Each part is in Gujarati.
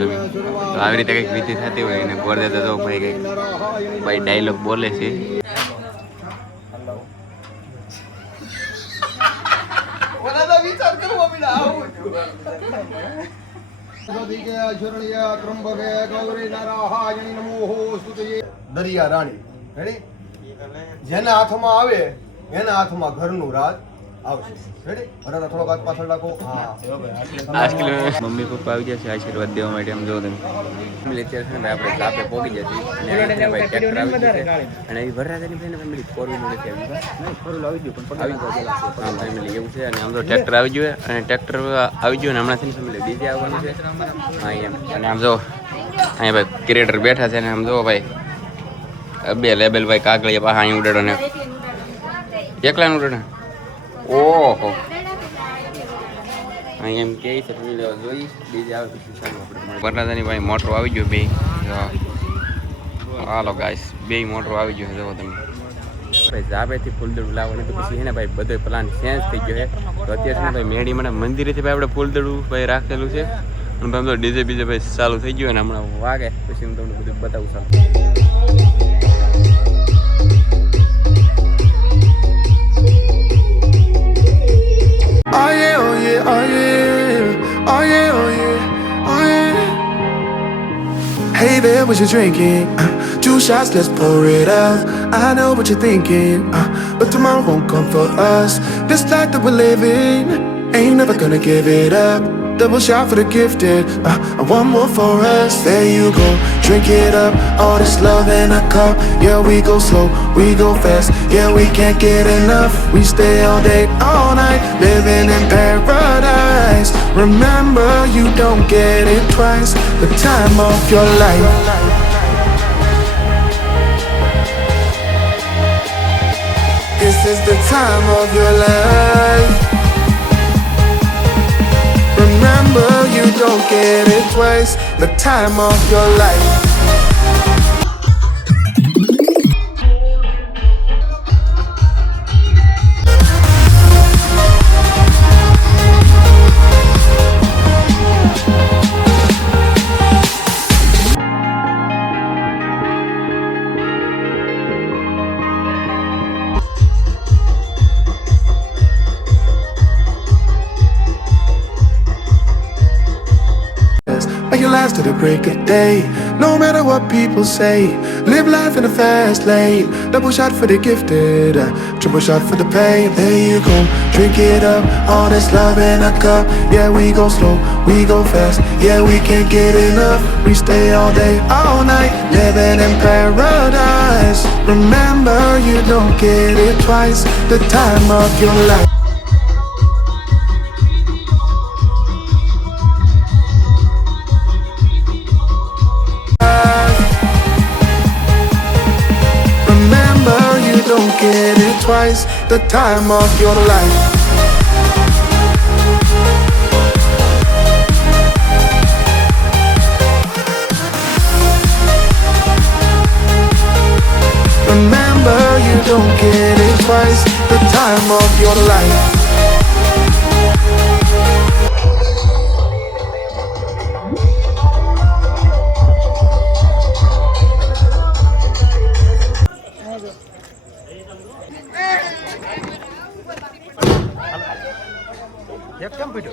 તમે તો આવી રીતે કંઈક વિધિ થતી હોય અને ગોરદાદા તો ભાઈ કંઈક ભાઈ ડાયલોગ બોલે છે. દરિયા રાણી જેના હાથમાં આવે એના હાથમાં ઘરનું રાજ આવશે. થોડો હાથ પાછળ રાખો. મમ્મી પપ્પા આવી જશે આશીર્વાદ દેવા માટે. આમ જો તમે ફેમિલી અત્યારે છે ને ભાઈ આપણે લાપે પહોંચી જશે અને ભાઈ ટ્રેક્ટર આવી જશે અને એ વરરાજાની ફેમિલી ફોર વ્હીલ નથી આવી ફેમિલી એવું છે. અને આમ તો ટ્રેક્ટર આવી ગયું અને ટ્રેક્ટર આવી ગયું ને હમણાંથી ફેમિલી ડીજે આવવાનું છે. હા એમ. અને આમ જો અહીંયા ભાઈ ક્રિએટર બેઠા છે ને આમ જો ભાઈ બે લેબલ ભાઈ કાગળિયા પાછા અહીં ઉડાડો ને એકલાને ઉડાડે. ઓહો અહીં એમ કે છે જોઈ બીજે આવે પછી વરરાજાની ભાઈ મોટરો આવી ગયો બે. હાલો ગાઈસ બે મોટરો આવી ગયો જુઓ તમે ભાઈ જાબેથી ફૂલદડું લાવવાનું તો પછી એને ભાઈ બધો પ્લાન ચેન્જ થઈ ગયો છે. તો અત્યારે છે ને ભાઈ મેડી મને મંદિરેથી ભાઈ આપણે ફૂલદડું ભાઈ રાખેલું છે અને ભાઈ તો ડીજે બીજે ભાઈ ચાલુ થઈ ગયું ને હમણાં વાગે પછી હું તમને બધું બતાવું ચાલું. Oh yeah, oh yeah, oh yeah, oh yeah, oh yeah, oh yeah. Hey there, what you drinking? 2 shots, let's pour it out. I know what you're thinking, but tomorrow won't come for us. This life that we're living, ain't never gonna give it up. Double shot for the gifted, and one more for us. There you go, drink it up. All this love in a cup. Yeah, we go slow, we go fast. Yeah, we can't get enough. We stay all day, all night, living in paradise. Remember, you don't get it twice. The time of your life. This is the time of your life. Remember, you don't get it twice. The time of your life. Like it lasts to the break of day. No matter what people say, live life in a fast lane. Double shot for the gifted, triple shot for the pain. There you go, drink it up. All this love in a cup. Yeah, we go slow, we go fast. Yeah, we can't get enough. We stay all day, all night, living in paradise. Remember, you don't get it twice. The time of your life. Don't get it twice, the time of your life. Remember, you don't get it twice, the time of your life. એક કેમ પીટો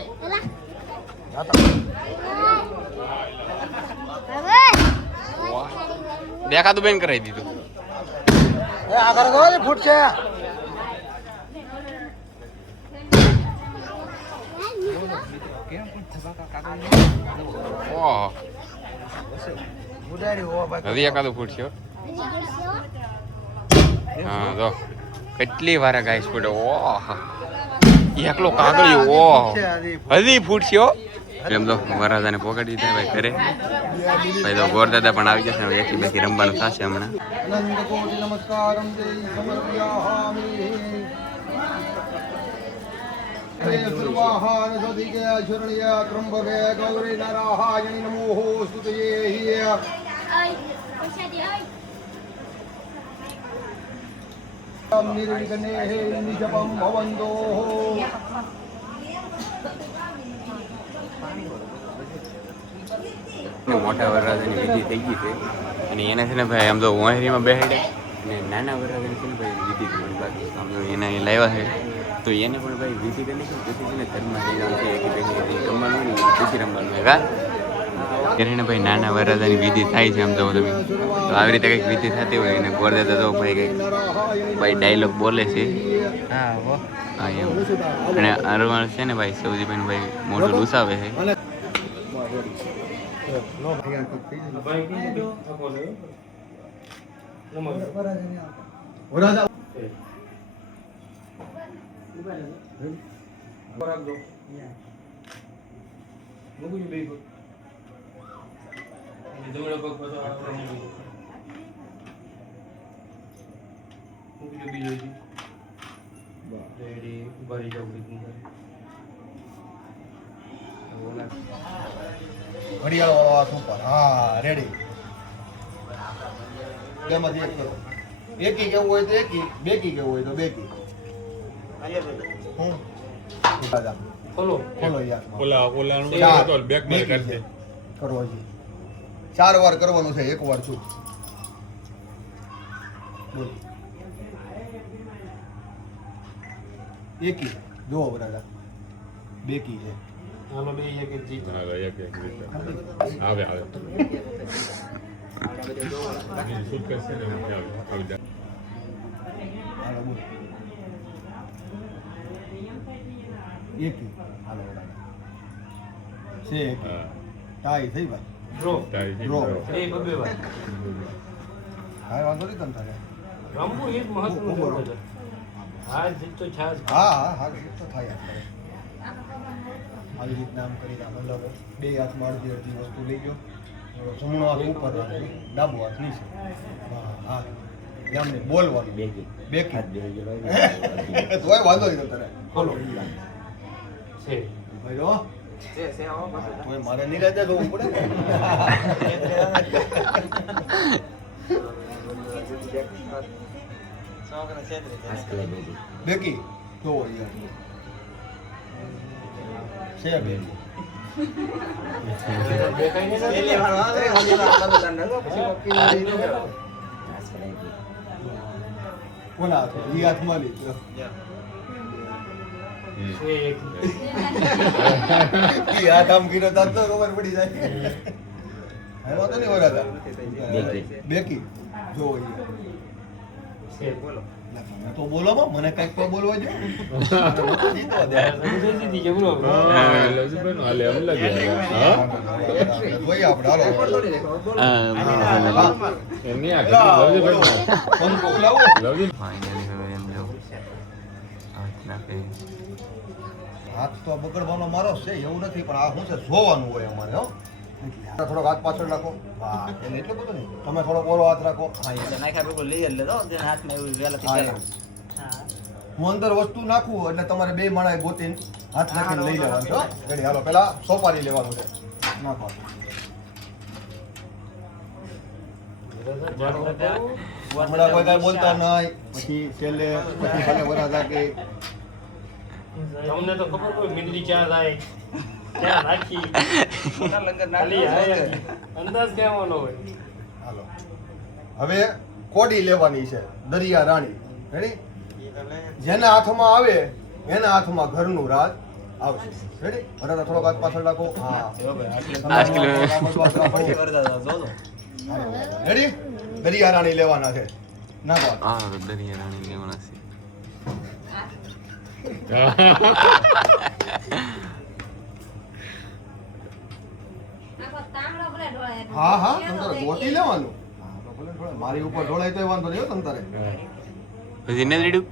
દેખાતું બેન કરાવી દીધું. આગળ ગયો ફૂટ છે. હવે એકાદું ફૂટશે. હા જો કેટલી વાર ગાઈસ ફૂટે. ઓહ એકલો કાગળિયો. ઓહ હજી ફૂટશે. એમ તો વરરાજાને પકડી દીધા ભાઈ ઘરે. ભાઈ તો ગોરદાદા પણ આવી જશે. હવે એકી બેકી રમવાનું થશે હમણાં. નિર્વિઘ્નેઃ ભવન્તો. ને મોટા વરરાજાની વિધિ થઈ ગઈ છે અને એને છે ને ભાઈ આમ તો વાંહરીમાં બેહાડે અને નાના વરરાજાની છે ને ભાઈ વિધિ કરવાની બાકી આમ તો એને અહીં લાવ્યા છે તો એને પણ ભાઈ વિધિ કરી છે પછી છે ને ઘરમાં જઈ જવાનું છે કે ભાઈ રમવાનું ને પછી રમવાનું હોય કા એને ભાઈ નાના વરરાજાની વિધિ થાય છે આમ તો તમે તો આવી રીતે કંઈક વિધિ થતી હોય એને ગોરદાદા તો ભાઈ કંઈક ભાઈ ડાયલોગ બોલે છે હા એમ અને અરવણ છે ને ભાઈ સૌજીભાઈ ભાઈ મોટું લૂસાવે છે ઘડિયાળો હાથ ઉપર હા રેડી બેમાંથી એક કરો એકી કેવું હોય તો એકી બેકી કેવું હોય તો બેકી દાદા ખોલો યાર કરો હજી 4 વાર કરવાનું છે 1 વાર છું બોલ એકી જો બરાબર બેકી છે હાલો બે એક એક જીત હાલો એક એક રીતે આવે શું કરશે ને આવી જાય હાલો બોલ એકી હાલો બરાબર છે એકી ટાઈ થઈ ભાઈ ડ્રો ડ્રો એ બબે વાર હા વાંધો નહીં તમ તારે રમવું એ જ મહત્વનું છે હા જીત તો છાસ હા તો થાય આપણે આવી રીતના આમ કરીને મતલબ બે હાથમાં અડધી અડધી વસ્તુ લઈ ગયો જમણો હાથ ઉપર રાખજો ડાબો હાથ નીચે હા એમને બોલવાનું બેકી તોય વાંધો નહીં તારે બોલો છે ભાઈ રો તોય મારે નિરાતે જોવું પડે બેકી જોવો યાર છે બેકી કોના હાથ ઈ હાથમાં લીધો ઈ હાથ આમ ગીરો તાર તો ખબર પડી જાય હવે વાંધો નહીં વરાતા બેકી જોવો યાર બોલો તમે તો બોલો માં મને કઈક તો બોલવા જો જીતો દે જીતી કે બોલો લવજીભાઈ હાલે એમ લાગે હા જોઈ આપણે હાલો એમની આ લવજીભાઈ ફોન કો લાવો લવજી ફાઇનલી હવે એમ જો હાથ નાખે હાથ તો બગડવાનો મારો છે એવું નથી પણ આ શું છે જોવાનું હોય અમારે હો થોડોક હાથ પાછળ રાખો હા એટલે એટલું બધું નહીં તમે થોડો બોલો હાથ રાખો હા હું અંદર વસ્તુ નાખું એટલે તમારે બે માણાએ ગોતીને હાથ નાખીને લઈ લેવાનું છો રેડી હાલો પેલા સોપારી લેવાનું છે નાખો હમણાં કોઈ કાંઈ બોલતા નહીં પછી છેલ્લે પછી ભલે વરાજા કે તમને તો ખબર હોય મીંડલી ક્યાં જાય ક્યાં રાખી ખાલી હાય અંદાજ કહેવાનો હોય હાલો હવે કોડી લેવાની છે દરિયા રાણી રેડી જેના હાથમાં આવે એના હાથમાં ઘરનું રાજ આવશે રેડી વરાજા થોડોક હાથ પાછળ રાખો હા રેડી દરિયા રાણી લેવાના છે નાખો હા દરિયા રાણી લેવાના છે હા તમતારે ગોતી લેવાનું મારી ઉપર ઢોળાય તો વાંધો નહીં હો તમતારે પછી એને રેડું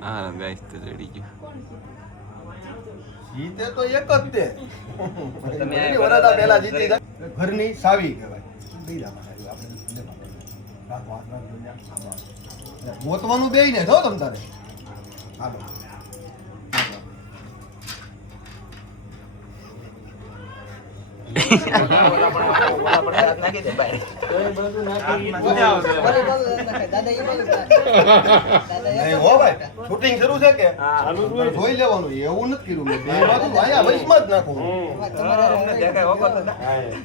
હા ગાઈસ તો રેડી ગયું જીતે તો એક જ તે વરાદા પહેલા જીતી જાય ઘરની સાવી કહેવાય ગોતવાનું બે ને જો તમ તારે હાલો નહીં હો ભાઈ, શૂટિંગ શરૂ છે કે જોઈ લેવાનું, એવું નથી કર્યું મેં. બે બાજુ અહીંયા વચમાં જ નાખું.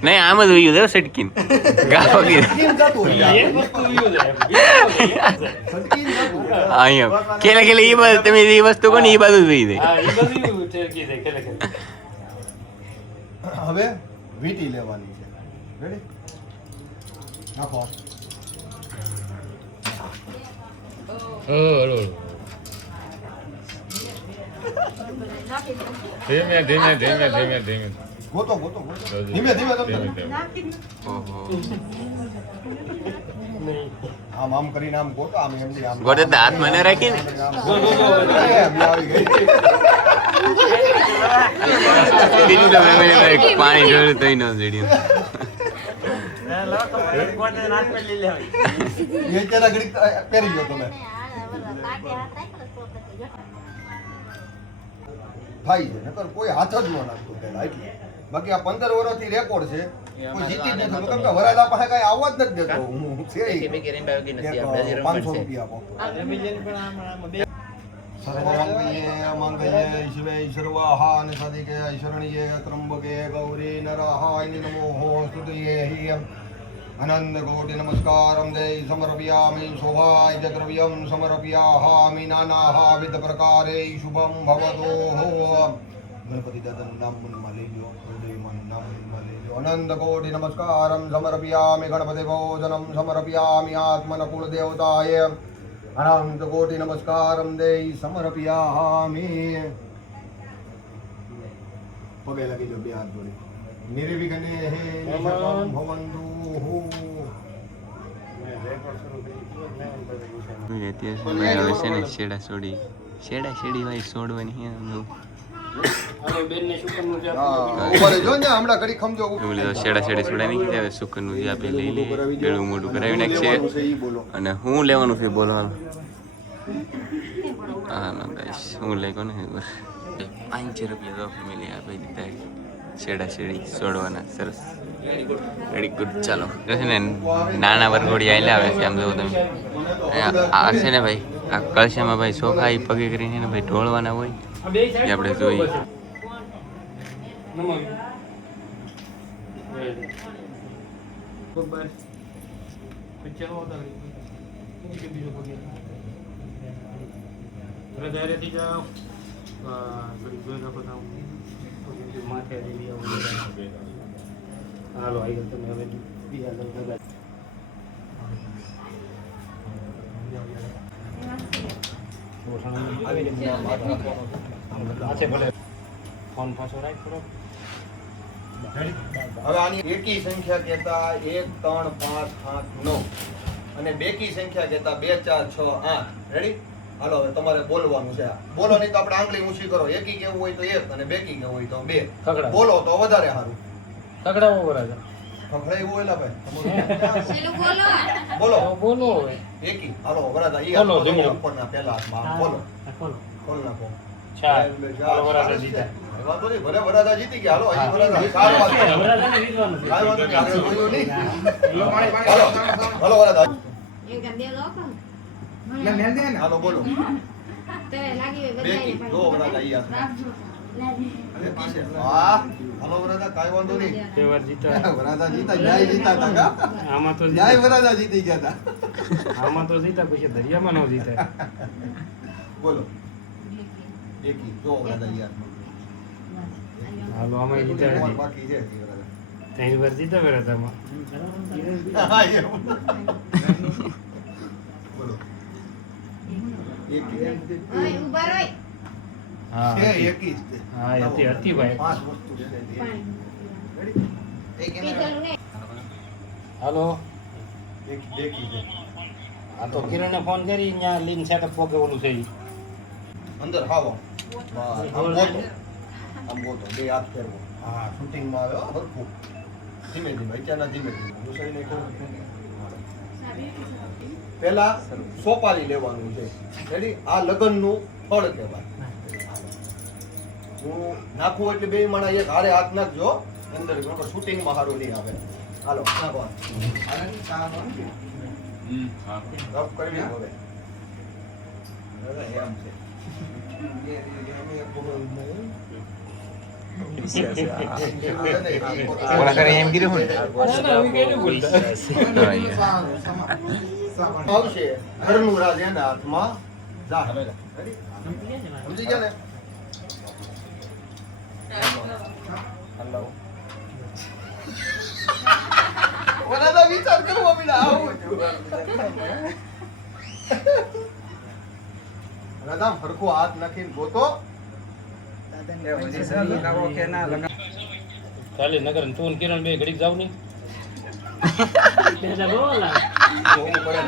નહીં આમ જ વયું દેવ સટકીન ગા વગેરે સટકીને જતું હોય. એક વસ્તુ view જાય. સટકીને જતું હોય. અહીંયા કેલે કેલે એ બાજુ તમે એ વસ્તુ કોને એ બાજુ જ વહી જાય હા, એ બધું ટેકી જાય, ખેલે ખેલે. હવે વીંટી લેવાની છે. રેડી? નાખો. હલો ધીમે ધીમે ધીમે ધીમે ધીમે ગોતો ગોતો ગોતો. ધીમે ધીમે તમને. ઓહો આમ આમ કરીને આમ ગોતો, આમ એમ નહીં, આમ ગોટે તો હાથમાં ન રાખીને. બીજું તો મેં પાણી જોયું તોય ન જડ્યું પહેરી ગયો તમે. થાય છે નકર કોઈ હાથ જ ન નાખતો પહેલા એટલે. બાકી આ 15 વર્ષથી રેકોર્ડ છે, કોઈ જીતી જ નથી. કેમ કે વરાલા પાસે કઈ આવવા જ નથી દેતો. હું છે 500 રૂપિયા આપો. સર્વમંગલ્યે મંગલ્યે શિવે સર્વાહા અને સાધિકે શરણ્યે ત્રંબકે ગૌરી નરહાય નમો સ્તુતયે અનંત કોટિ નમસ્કારમ દે સમર્પયામિ શોભાય દ્રવ્યમ સમર્પયામિ નાનાહ વિધ પ્રકારે શુભમ ભવતો ગણપતિ દાદાનું નામ મનમાં લઈ લો, હૃદયમાં નામ મનમાં લઈ લો. અનંત કોટિ નમસ્કારમ સમર્પયામિ ગણપતિ ભોજનમ સમર્પયામિ આત્મન કુળ દેવતાય અનંત કોટિ નમસ્કારમ દે સમર્પયામિ. પગે લાગી લો બે હાથ જોડે. નિર્વિઘ્ને હે નિષ્ફળં ભવન્તુ. અત્યારે છે ને શેડા છોડી શેડા શેડી વાળી છોડવાની હે અને બેનને શુકરનું જે હા, ઉપર જો ને હમણાં ઘડી ખમજો. એવું લીધો શેડા શેડી છોડાઈ નાખી હવે સુકનનું જે આપે લઈ લઈએ ગળું મોઢું કરાવી નાખશે. અને હું લેવાનું છે બોલવાનું. હા ના ગાઈસ હું લઈ કોને 5 રૂપિયા તો ફેમિલી આપી દીધા શેડા શેડી છોડવાના. સરસ વેરી ગુડ. ચાલો છે ને નાના વરઘોડી આવેલા આવે છે આમ જોવો તમે. આ છે ને ભાઈ આ કળશામાં ભાઈ સોખા એ પગે કરીને ને ભાઈ ઢોળવાના હોય આ બે એ આપણે જોઈએ. નમાવી. બસ. પછી આવો તો બીજો પગે. રજારેથી જાઓ. થોડી જોઈ નાખો તો માથે આવી આવો. હાલો આવી ગયો તમે હવે બીજા લગા. ફોન પાછો રાખ થોડો. હવે આની એકી સંખ્યા કહેતા 1 3 5 8 9 અને બેકી સંખ્યા કહેતા 2 4 6 8. રેડી? હાલો હવે તમારે બોલવાનું છે. બોલો નહીં તો આપણે આંગળી ઊંચી કરો. એકી કેવું હોય તો 1 અને બેકી કેવું હોય તો 2. ખગડા. બોલો તો વધારે સારું. તગડાવો બરાબર. ખખડાઈ બોલા ભાઈ. શેલું બોલો. બોલો બોલો હવે. એકી. હાલો વરાદા ઈ બોલો, આપો જમો. ઉપરના પહેલા હાથમાં. બોલો. બોલો. ખોલ નાખો. 4. હાલો વરાજા જીતા. વાંધો નહીં, ભલે વરાદા જીતી ગયા. હાલો હજી વરાદા 4 વાગે. વરાજાને જીતવાનું છે. કાંઈ વાંધો નહીં, આગળ જોયું નહીં. હાલો હાલો વરાદા. એક ગામ દેવ લોકો. હાલો બોલો. તો લાગી હોય બેકી બધાય. જો વરાદા ઈ હાથમાં. બેકી છે. વાહ. હાલો વરાદા કાંઈ વાંધો નહીં. તહેવાર જીતા. વરાદા જીતા, ન્યાય જીતા હતા કા? આમાં તો ન્યાય જીતા. વરાદા જીતી ગયા હતા. આમાં તો જીતા પછી દરિયામાં ન જીતા. બોલો. બેકી જો વરાદા ઈ હાથમાં. હાલો આમાં જીતા તમારે હજી. બાકી છે હજી વરાદા. 3 વાર જીતા વરાજામાં. હા, એવું. બોલો. એકી. ઓય ઉભા રહો. હા છે હતી. એકી જ તે. હા હતી ભાઈ. 5 વસ્તુ છે તે. પાણી. રેડી? પીધેલું ને. હાલો બેકી છે. આ તો કિરણને ફોન કરી ત્યાં લિંક સેટઅપ પોકે ઓલું છે ઈ. અંદર હાવો. બસ આમ ગોતો. આમ ગોતો. બે હાથ ફેરવો. હા, શૂટિંગમાં આવ્યો હરખું. ધીમે ધીમે અત્યારના ધીમે ધીમે ઘૂસાઈને કહું. પહેલા સોપારી લેવાનું છે. રેડી? આ લગનનું ફળ કહેવાય. હું નાખું એટલે બે માણા એક હારે હાથ નાખજો. અંદર શૂટિંગમાં સારું નહીં આવે હાલો રફ કરવી હવે એમ છે ઓલા કરે એમ કીધું હોય આવશે ઘરનું રાજ એના હાથમાં જા સમજી ગયા ને ઓલા તો વિચાર કરવો પડે આવું રાધામ ફરખો હાથ નાખીને ગોતો કાલે નગર તું કિરણ બે ઘડીક જાવ નહીં પૂરું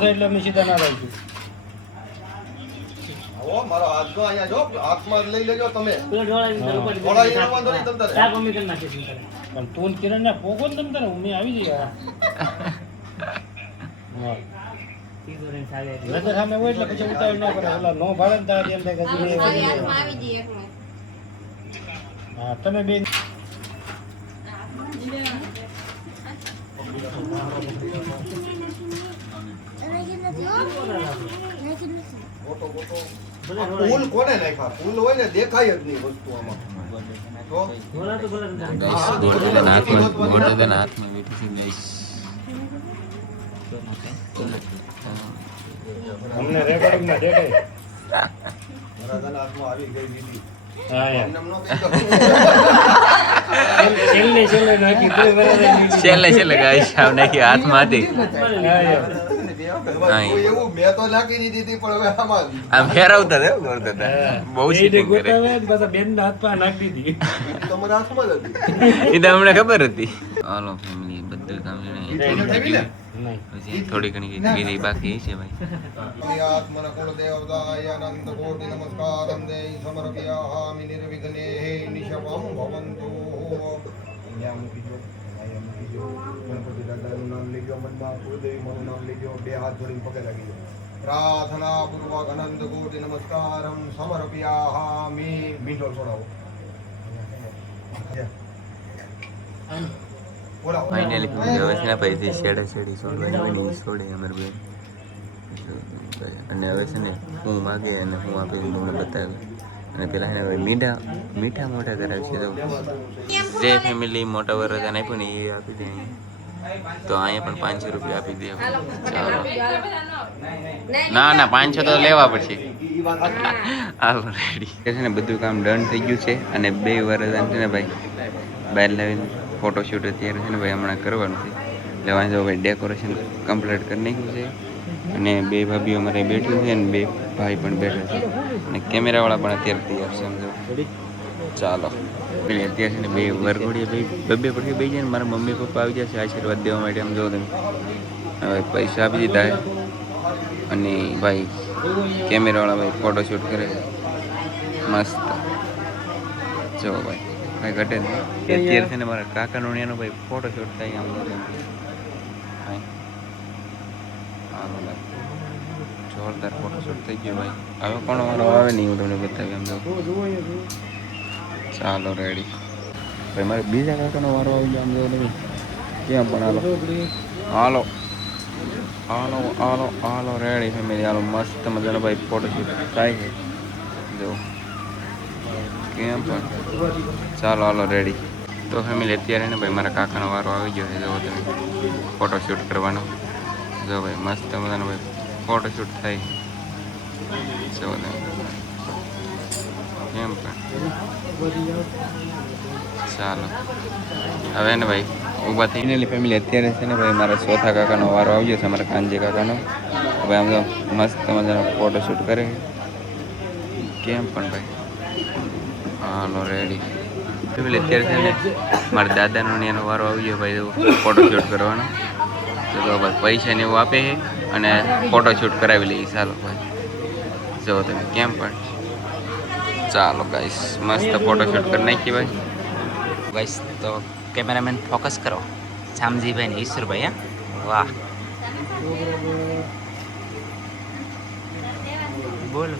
થાય એટલે અમે સીધા ના લાવીશું આવો મારો હાથ જો અહીંયા જો હાથમાં લઈ લેજો તમે થોડા એનો વાંધો નહીં તમ તારે પણ તું કિરણ ના પોગો ને તમ અમે આવી જઈએ નજર સામે હોય એટલે પછી ઉતાવળ ન કરે ઓલા નો ભાડે ને તારે એમ થાય કે હજી મારી હાથમાં આવી જઈએ એકલો હા તમે બે મોટો મોટો ફૂલ કોને નાખ્યા ફૂલ હોય ને દેખાય જ નહીં વસ્તુ આમાં તો હાથમાં બેઠી છે અમને રેકોર્ડિંગ માં દેખાય રાધાના હાથમાં આવી ગઈ દીદી હા યાર એમને એમનો કઈ કહું. છેલ્લે નાખી તો બરાબર છેલ્લે ગાઈસ આવ નાખી હાથમાં હતી હા યાર કોઈ એવું મેં તો નાખી નહીં દીધી પણ હવે આમાં આમ ફેરવતા હતા કરતા હતા બહુ સીટિંગ કરે પાછા બેન ના હાથમાં નાખી દીધી તમારા હાથમાં જ હતી એ તો અમને ખબર હતી હાલો ફેમિલી બધું કામ છે એને થઈ ને પછી થોડી ઘણી વિધિ બાકી છે ભાઈ આત્મન કુળ દેવતાય અનંત કોટિ નમસ્કારમ દેય સમર્પયામિ નિર્વિઘ્ને નિશમં ભવન્તુ અહીંયા મૂકી દો અહીંયા મૂકી દો ગણપતિ દાદાનું નામ લેજો મનમાં કુળદેવી માનું નામ લેજો બે હાથ જોડીને પગે લાગી દો પ્રાર્થના પૂર્વક અનંત કોટિ નમસ્કારમ સમર્પયામિ મીંડો છોડાવો બોલાવો ફાઇનલી હવે છે ને ભાઈ છેડી છોડવાની હોય ને એ છોડે અમારે બેન અને હવે છે ને હું માગે અને હું આપી તમને બતાવે અને પેલા છે ને હવે મીઠા મોટા કરાવશે તો જે ફેમિલી મોટા વરદાન આપ્યું ને એ આપી દે અહીંયા તો અહીંયા પણ 500 રૂપિયા આપી દે ચાલો ના 500 તો લેવા પડશે હાલો રેડી છે ને બધું કામ ડન થઈ ગયું છે અને 2 વરદાન છે ને ભાઈ બહાર લાવીને ફોટોશૂટ અત્યારે છે ને ભાઈ હમણાં કરવાનું છે લેવા જો ભાઈ ડેકોરેશન કમ્પ્લીટ કરી નાખ્યું છે અને 2 ભાભીઓ અમારે બેઠી છે અને 2 ભાઈ પણ બેઠા છે અને કેમેરાવાળા પણ અત્યારે તૈયાર છે સમજો ચાલો પેલી અત્યારે છે ને 2 વરઘોડીએ બબ્બે પછી બે જાય ને મારા મમ્મી પપ્પા આવી જશે આશીર્વાદ દેવા માટે આમ જો તમે હવે પૈસા આપી દીધા છે અને ભાઈ કેમેરાવાળા ભાઈ ફોટોશૂટ કરે મસ્ત જો ભાઈ ભાઈ ઘટે ને અત્યારે છે ને મારા કાકાનો ને એનો ભાઈ ફોટોશૂટ થાય આમ જોરદાર ફોટોશૂટ થઈ ગયો ભાઈ હવે કોણ વારો આવે નહીં હું તમને બતાવી આમ જો ચાલો રેડી ભાઈ મારે બીજા કાકાનો વારો આવી ગયો આમ જો તમે ક્યાં પણ હાલો હાલો હાલો હાલો હાલો રેડી ફેમિલી હાલો મસ્ત મજાનો ભાઈ ફોટોશૂટ થાય છે જો કેમ પણ ચાલો હાલો રેડી તો ફેમિલી અત્યારે ને ભાઈ મારા કાકાનો વારો આવી ગયો છે જો તમે ફોટોશૂટ કરવાનો જો ભાઈ મસ્ત મજાનો ભાઈ ફોટોશૂટ થાય જો તમે કેમ પણ ચાલો હવે ને ભાઈ ઊભા થઈને ફેમિલી અત્યારે છે ને ભાઈ મારા ચોથા કાકાનો વારો આવ્યો છે મારા કાંજી કાકાનો ભાઈ આમ તો મસ્ત મજાનો ફોટોશૂટ કરે કેમ પણ ભાઈ હાલો રેડી ફેમિલી અત્યારે છે ને મારા દાદાનો ને એનો વારો આવી ગયો ભાઈ ફોટોશૂટ કરવાનો તો ભાઈ પૈસા ને એવું આપે છે અને ફોટોશૂટ કરાવી લઈએ ચાલો ભાઈ જો તમે કેમ પણ ચાલો ગાઈસ મસ્ત ફોટોશૂટ કરી નાખીએ ભાઈ ગાઈસ તો કેમેરામેન ફોકસ કરો શામજીભાઈ ને ઈશ્વરભાઈ હા વાહ બોલો